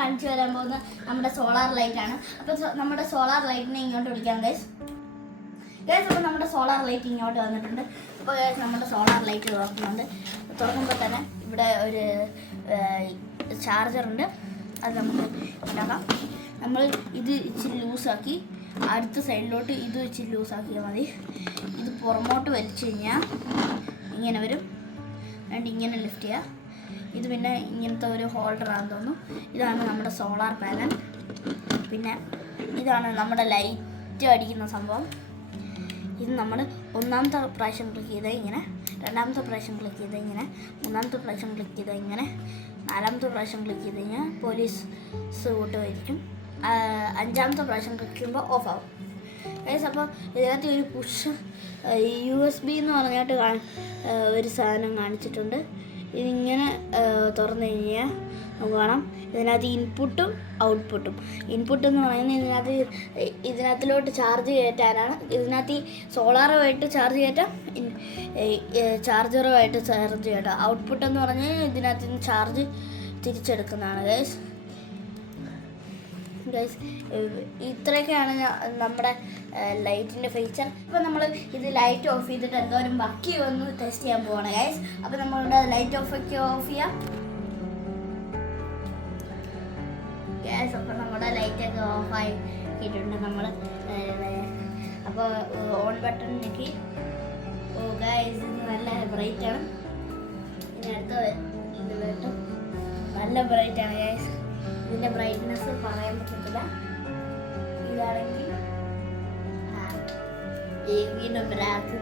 കാണിച്ചു തരാൻ പോകുന്നത് നമ്മുടെ സോളാർ ലൈറ്റ് ആണ്. അപ്പോൾ നമ്മുടെ സോളാർ ലൈറ്റിനെ ഇങ്ങോട്ട് വിളിക്കാം ഗൈസ്. അപ്പോൾ നമ്മുടെ സോളാർ ലൈറ്റ് ഇങ്ങോട്ട് വന്നിട്ടുണ്ട്. അപ്പോൾ നമ്മുടെ സോളാർ ലൈറ്റ് തുറക്കുമ്പോൾ തന്നെ ഇവിടെ ഒരു ചാർജറുണ്ട്. അത് നമുക്ക് ഉണ്ടാക്കാം. നമ്മൾ ഇത് ഇച്ചിരി ലൂസാക്കി അടുത്ത സൈഡിലോട്ട് ഇത് ഇച്ചിരി ലൂസാക്കിയാൽ മതി. ഇത് പുറമോട്ട് വലിച്ചു കഴിഞ്ഞാൽ ഇങ്ങനെ വരും. എന്നിട്ട് ഇങ്ങനെ ലിഫ്റ്റ് ചെയ്യുക. ഇത് പിന്നെ ഇങ്ങനത്തെ ഒരു ഹോൾഡറാണെന്ന് തോന്നുന്നു. ഇതാണ് നമ്മുടെ സോളാർ പാനൽ. പിന്നെ ഇതാണ് നമ്മുടെ ലൈറ്റ് അടിക്കുന്ന സംഭവം. ഇത് നമ്മൾ ഒന്നാമത്തെ പ്രാവശ്യം ക്ലിക്ക് ചെയ്താൽ ഇങ്ങനെ, രണ്ടാമത്തെ പ്രാവശ്യം ക്ലിക്ക് ചെയ്താൽ ഇങ്ങനെ, മൂന്നാമത്തെ പ്രാവശ്യം ക്ലിക്ക് ചെയ്താൽ ഇങ്ങനെ, നാലാമത്തെ പ്രാവശ്യം ക്ലിക്ക് ചെയ്ത് കഴിഞ്ഞാൽ പോലീസ് കൂട്ടുമായിരിക്കും. അഞ്ചാമത്തെ പ്രാവശ്യം ക്ലിക്ക് ചെയ്യുമ്പോൾ ഓഫ് ആവും. അപ്പോൾ ഇതിനകത്ത് ഒരു പുഷ് USB എന്ന് പറഞ്ഞിട്ട് ഒരു സാധനം കാണിച്ചിട്ടുണ്ട്. ഇതിങ്ങനെ തുറന്നു കഴിഞ്ഞാൽ നമുക്ക് കാണാം ഇതിനകത്ത് ഇൻപുട്ടും ഔട്ട്പുട്ടും. ഇൻപുട്ട് എന്ന് പറയുന്നത് ഇതിനകത്തിലോട്ട് ചാർജ് കയറ്റാനാണ്. ഇതിനകത്ത് ഈ സോളാറുമായിട്ട് ചാർജ് കയറ്റാം, ചാർജറുമായിട്ട് ചാർജ് കയറ്റാം. ഔട്ട്പുട്ട് എന്ന് പറഞ്ഞാൽ ഇതിനകത്ത് നിന്ന് ചാർജ് തിരിച്ചെടുക്കുന്നതാണ് ഗൈസ്. ഇത്രയൊക്കെയാണ് നമ്മുടെ ലൈറ്റിൻ്റെ ഫീച്ചർ. അപ്പോൾ നമ്മൾ ഇത് ലൈറ്റ് ഓഫ് ചെയ്തിട്ട് എന്തോരം വർക്ക് ചെയ്യുമെന്ന് ടെസ്റ്റ് ചെയ്യാൻ പോവാണ് ഗൈസ്. അപ്പോൾ നമ്മളുടെ ലൈറ്റ് ഓഫ് ചെയ്യാം ഗ്യാസ്. അപ്പോൾ നമ്മുടെ ലൈറ്റൊക്കെ ഓഫ് ആക്കിയിട്ടുണ്ട് നമ്മൾ. അപ്പോൾ ഓൺ ബട്ടൺ ഞെക്കി. ഓ ഗൈസ്, ഇത് നല്ല ബ്രൈറ്റാണ്. ഇതിനടുത്ത് ഇത് കേട്ടോ, നല്ല ബ്രൈറ്റാണ് ഗൈസ്. ഇതിൻ്റെ ബ്രൈറ്റ്നെസ് പറയാൻ പറ്റത്തില്ല. ഇതാണെങ്കിൽ വീണ്ടും ബ്ലാക്ക്